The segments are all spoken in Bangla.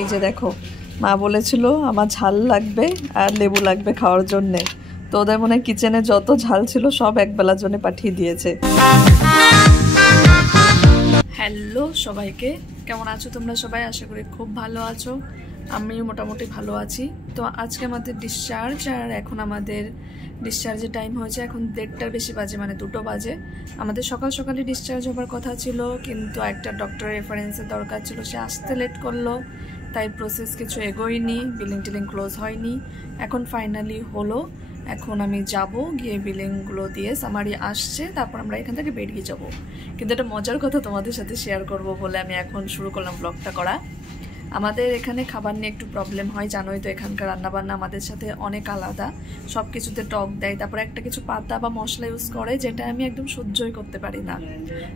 এই যে দেখো, মা বলেছিল আমার ঝাল লাগবে আর লেবু লাগবে খাওয়ার জন্যে, তো ওদের মনে হয় কিচেনে যত ঝাল ছিল সব একবেলার জন্য পাঠিয়ে দিয়েছে। হ্যালো সবাইকে, কেমন আছো তোমরা সবাই? আশা করি খুব ভালো আছো, আমিও মোটামুটি ভালো আছি। তো আজকে আমাদের ডিসচার্জ, আর এখন আমাদের ডিসচার্জের টাইম হয়েছে এখন 1:30টার বেশি বাজে, মানে 2টো বাজে। আমাদের সকাল সকালে ডিসচার্জ হবার কথা ছিল, কিন্তু একটা ডক্টরের রেফারেন্সের দরকার ছিল, সে আসতে লেট করলো, তাই প্রসেস কিছু এগোয়নি, বিলিং টিলিং ক্লোজ হয়নি। এখন ফাইনালি হলো, এখন আমি যাব, গিয়ে বিলিংগুলো দিয়ে সামারি আসছে, তারপর আমরা এখান থেকে বেরিয়ে যাব। কিন্তু একটা মজার কথা তোমাদের সাথে শেয়ার করব বলে আমি এখন শুরু করলাম ব্লগটা করা। আমাদের এখানে খাবার নিয়ে একটু প্রবলেম হয়, জানোই তো, এখানকার রান্নাবান্না আমাদের সাথে অনেক আলাদা, সব কিছুতে টক দেয়, তারপরে একটা কিছু পাতা বা মশলা ইউজ করে যেটা আমি একদম সহ্যই করতে পারি না।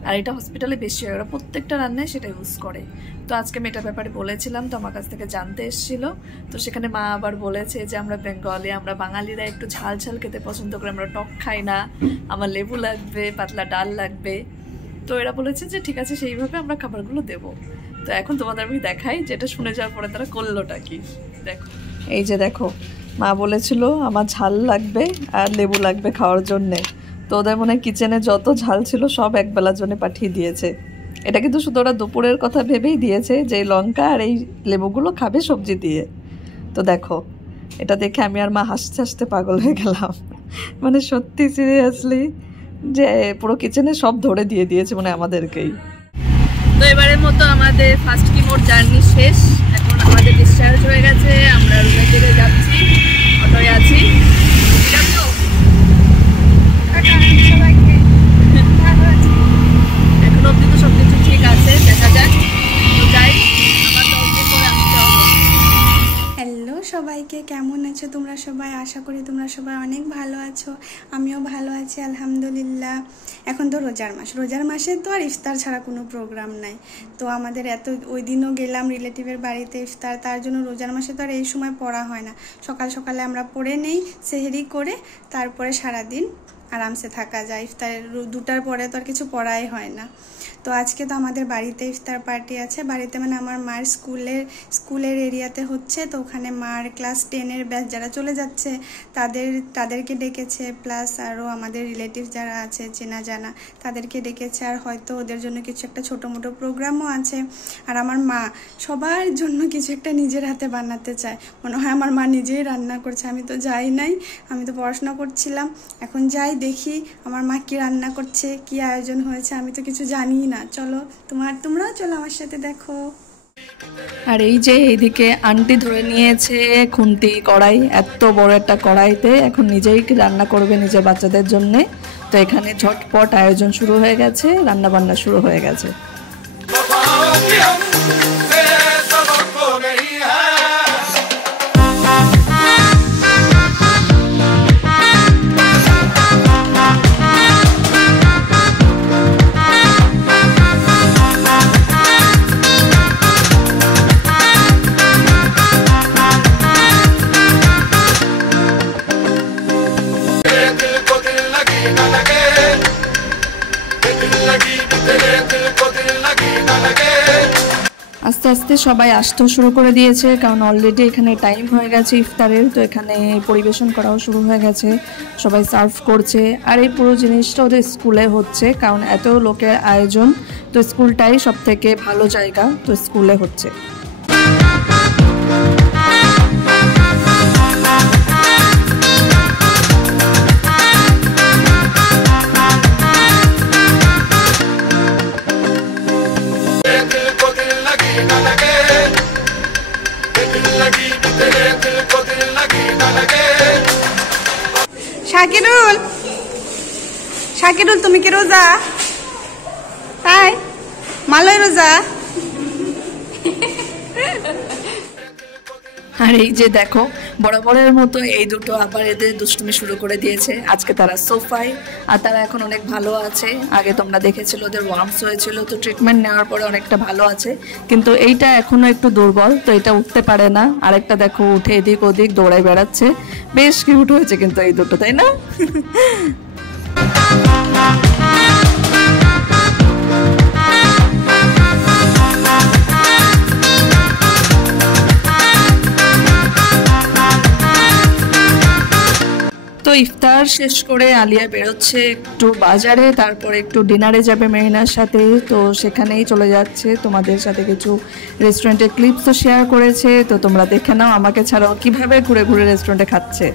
আর এটা হসপিটালে বেশি হয়, ওরা প্রত্যেকটা রান্নায় সেটা ইউজ করে। তো আজকে আমি এটার ব্যাপারে বলেছিলাম, তো আমার কাছ থেকে জানতে এসেছিলো। তো সেখানে মা আবার বলেছে যে আমরা বেঙ্গলি, আমরা বাঙালিরা একটু ঝাল ঝাল খেতে পছন্দ করি, আমরা টক খাই না, আমার লেবু লাগবে, পাতলা ডাল লাগবে। তো এরা বলেছে যে ঠিক আছে, সেইভাবে আমরা খাবারগুলো দেবো। তো এখন তোমাদের আমি দেখাই যেটা শুনে যাওয়ার পরে তারা করলোটা কি। দেখো, এই যে দেখো, মা বলেছিল আমার ঝাল লাগবে আর লেবু লাগবে খাওয়ার জন্যে, তো ওদের মনে হয় কিচেনে যত ঝাল ছিল সব একবেলার জন্য পাঠিয়ে দিয়েছে। এটা কিন্তু শুধু ওরা দুপুরের কথা ভেবেই দিয়েছে, যে লঙ্কা আর এই লেবুগুলো খাবে সবজি দিয়ে। তো দেখো, এটা দেখে আমি আর মা হাসতে হাসতে পাগল হয়ে গেলাম, মানে সত্যি সিরিয়াসলি, যে পুরো কিচেনে সব ধরে দিয়ে দিয়েছে মানে আমাদেরকেই। তো এবারের মতো আমাদের ফার্স্ট কিমোর জার্নি শেষ, এখন আমাদের ডিসচার্জ হয়ে গেছে, আমরা রুমের দিকে যাচ্ছি, অটোয় আছি। এখন অবধি তো সব কিছু ঠিক আছে, দেখা যাক। তো যাই, আবার 10 দিন পরে আসতে হবে। হ্যালো সবাইকে, কেমন আছো তোমরা সবাই? আশা করি তোমরা সবাই অনেক ভালো আছো, আমিও ভালো আছি আলহামদুলিল্লাহ। এখন তো রোজার মাস, রোজার মাসে তো আর ইফতার ছাড়া কোনো প্রোগ্রাম নাই। তো আমাদের ওই দিনও গেলাম রিলেটিভের বাড়িতে ইফতার, তার জন্য রোজার মাসে তো আর এই সময় পড়া হয় না। সকাল সকালে আমরা পড়ে নেই, সেহরি করে, তারপরে সারাদিন আরামসে থাকা যায়। ইফতারের 2টার পরে তো আর কিছু পড়াই হয় না। তো আজকে তো আমাদের বাড়িতে ইফতার পার্টি আছে, বাড়িতে মানে আমার মায়ের স্কুলের এরিয়াতে হচ্ছে। তো ওখানে মার ক্লাস 10-এর ব্যাচ যারা চলে যাচ্ছে তাদেরকে ডেকেছে, প্লাস আরও আমাদের রিলেটিভ যারা আছে চেনা জানা তাদেরকে ডেকেছে, আর হয়তো ওদের জন্য কিছু একটা ছোটো মোটো প্রোগ্রামও আছে। আর আমার মা সবার জন্য কিছু একটা নিজের হাতে বানাতে চায়, মনে হয় আমার মা নিজেই রান্না করছে। আমি তো যাই নাই, আমি তো পড়াশোনা করছিলাম, এখন যাই দেখি আমার মা কি রান্না করছে, কি আয়োজন হয়েছে, আমি তো কিছু জানি না। চলো তোমরাও চলো আমার সাথে দেখো। আর এই যে এইদিকে আন্টি ধরে নিয়েছে খুন্তি কড়াই, এত বড় একটা কড়াইতে এখন নিজেই রান্না করবে নিজের বাচ্চাদের জন্যে। তো এখানে ঝটপট আয়োজন শুরু হয়ে গেছে, রান্না বান্না শুরু হয়ে গেছে। আস্তে আস্তে সবাই আসতেও শুরু করে দিয়েছে, কারণ অলরেডি এখানে টাইম হয়ে গেছে ইফতারের। তো এখানে পরিবেশন করাও শুরু হয়ে গেছে, সবাই সার্ভ করছে। আর এই পুরো জিনিসটা ওদের স্কুলে হচ্ছে, কারণ এত লোকের আয়োজন, তো স্কুলটাই সব থেকে ভালো জায়গা, তো স্কুলে হচ্ছে। শাকিরুল তুমি কি রোজা? তাই মালয় রোজা? আর এই যে দেখো বরাবরের মতো এই দুটো আবার এদের দুষ্টুমি শুরু করে দিয়েছে। আজকে তারা সোফায়, আর তারা এখন অনেক ভালো আছে। আগে তোমরা দেখেছিল ওদের ওয়ার্মস হয়েছিল, তো ট্রিটমেন্ট নেওয়ার পরে অনেকটা ভালো আছে, কিন্তু এইটা এখনো একটু দুর্বল, তো এটা উঠতে পারে না। আরেকটা দেখো উঠে এদিক ওদিক দৌড়াই বেড়াচ্ছে। বেশ কিউট হয়েছে কিন্তু এই দুটো, তাই না? তো ইফতার শেষ করে আলিয়া বেরোচ্ছে একটু বাজারে, তারপরে একটু ডিনারে যাবে মেরিনার সাথে। তো সেখানেই চলে যাচ্ছে। তোমাদের সাথে কিছু রেস্টুরেন্টের ক্লিপসও শেয়ার করেছে, তো তোমরা দেখে নাও আমাকে ছাড়াও কিভাবে ঘুরে ঘুরে রেস্টুরেন্টে খাচ্ছে।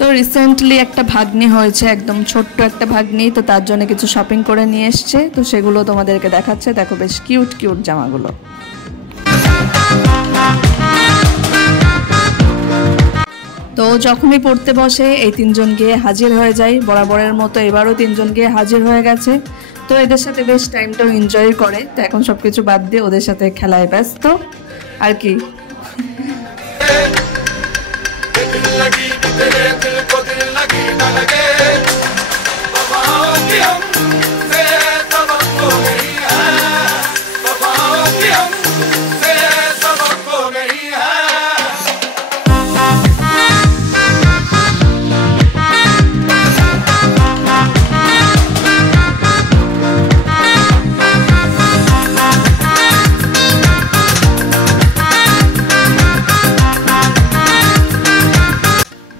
তো রিসেন্টলি একটা ভাগ্নি হয়েছে, একদম ছোট্ট একটা ভাগ্নি, তো তার জন্য কিছু শপিং করে নিয়ে এসছে, তো সেগুলো তোমাদেরকে দেখাচ্ছে। দেখো বেশ কিউট কিউট জামাগুলো। তো যখনই পড়তে বসে এই তিনজন গিয়ে হাজির হয়ে যায় বরাবরের মতো। এবারও তিনজন গিয়ে হাজির হয়ে গেছে। তো এদের সাথে বেশ টাইমটাও এনজয় করে। তো এখন সবকিছু বাদ দিয়ে ওদের সাথে খেলায় ব্যস্ত আর কি।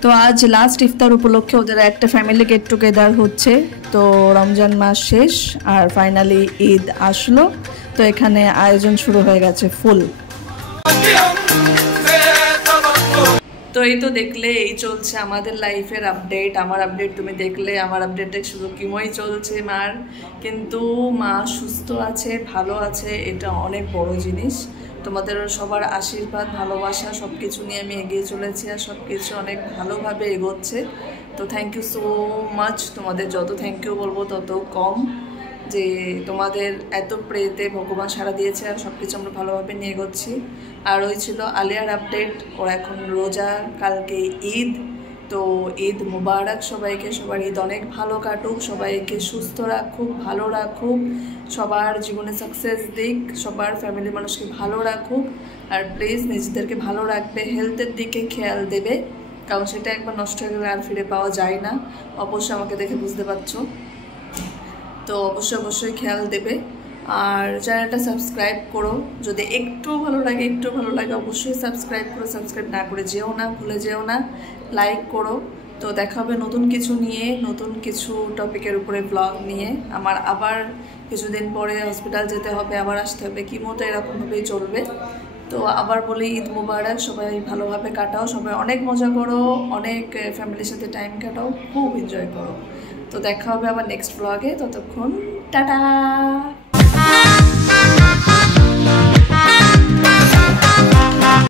তো আজ লাস্ট ইফতার উপলক্ষে ওদের একটা ফ্যামিলি গেট টুগেদার হচ্ছে। তো রমজান মাস শেষ আর ফাইনালি ঈদ আসলো, তো এখানে আয়োজন শুরু হয়ে গেছে ফুল। তো এই তো দেখলে এই চলছে আমাদের লাইফের আপডেট। আমার আপডেট তুমি দেখলে, আমার আপডেটে শুধু কিমই চলছে মার, কিন্তু মা সুস্থ আছে, ভালো আছে, এটা অনেক বড় জিনিস। তোমাদের সবার আশীর্বাদ ভালোবাসা সব কিছু নিয়ে আমি এগিয়ে চলেছি, আর সব কিছু অনেক ভালোভাবে এগোচ্ছে। তো থ্যাংক ইউ সো মাচ। তোমাদের যত থ্যাংক ইউ বলবো তত কম, যে তোমাদের এত প্রেতে ভগবান সাড়া দিয়েছে, আর সব কিছু আমরা ভালোভাবে নিয়ে এগোচ্ছি। আর ওই ছিল আলিয়ার আপডেট। ওরা এখন রোজা, কালকে ঈদ। তো ঈদ মুবারক সবাইকে, সবার ঈদ অনেক ভালো কাটুক, সবাইকে সুস্থ রাখুক, ভালো রাখুক, সবার জীবনে সাকসেস দিক, সবার ফ্যামিলি মানুষকে ভালো রাখুক। আর প্লিজ নিজেদেরকে ভালো রাখবে, হেলথের দিকে খেয়াল দেবে, কারণ সেটা একবার নষ্ট হয়ে গেলে আর ফিরে পাওয়া যায় না। অবশ্যই আমাকে দেখে বুঝতে পারছো, তো অবশ্যই খেয়াল দেবে। আর চ্যানেলটা সাবস্ক্রাইব করো, যদি একটু ভালো লাগে অবশ্যই সাবস্ক্রাইব করো। সাবস্ক্রাইব না করে যেও না, ভুলে যেও না, লাইক করো। তো দেখা হবে নতুন কিছু নিয়ে, নতুন কিছু টপিকের উপরে ব্লগ নিয়ে। আমার আবার কিছুদিন পরে হসপিটাল যেতে হবে, আবার আসতে হবে, কিমোতে এরকমভাবেই চলবে। তো আবার বলি ঈদ মুবারক, সবাই ভালোভাবে কাটাও, সবাই অনেক মজা করো, অনেক ফ্যামিলির সাথে টাইম কাটাও, খুব এনজয় করো। তো দেখা হবে আবার নেক্সট ব্লগে, ততক্ষণ টাটা।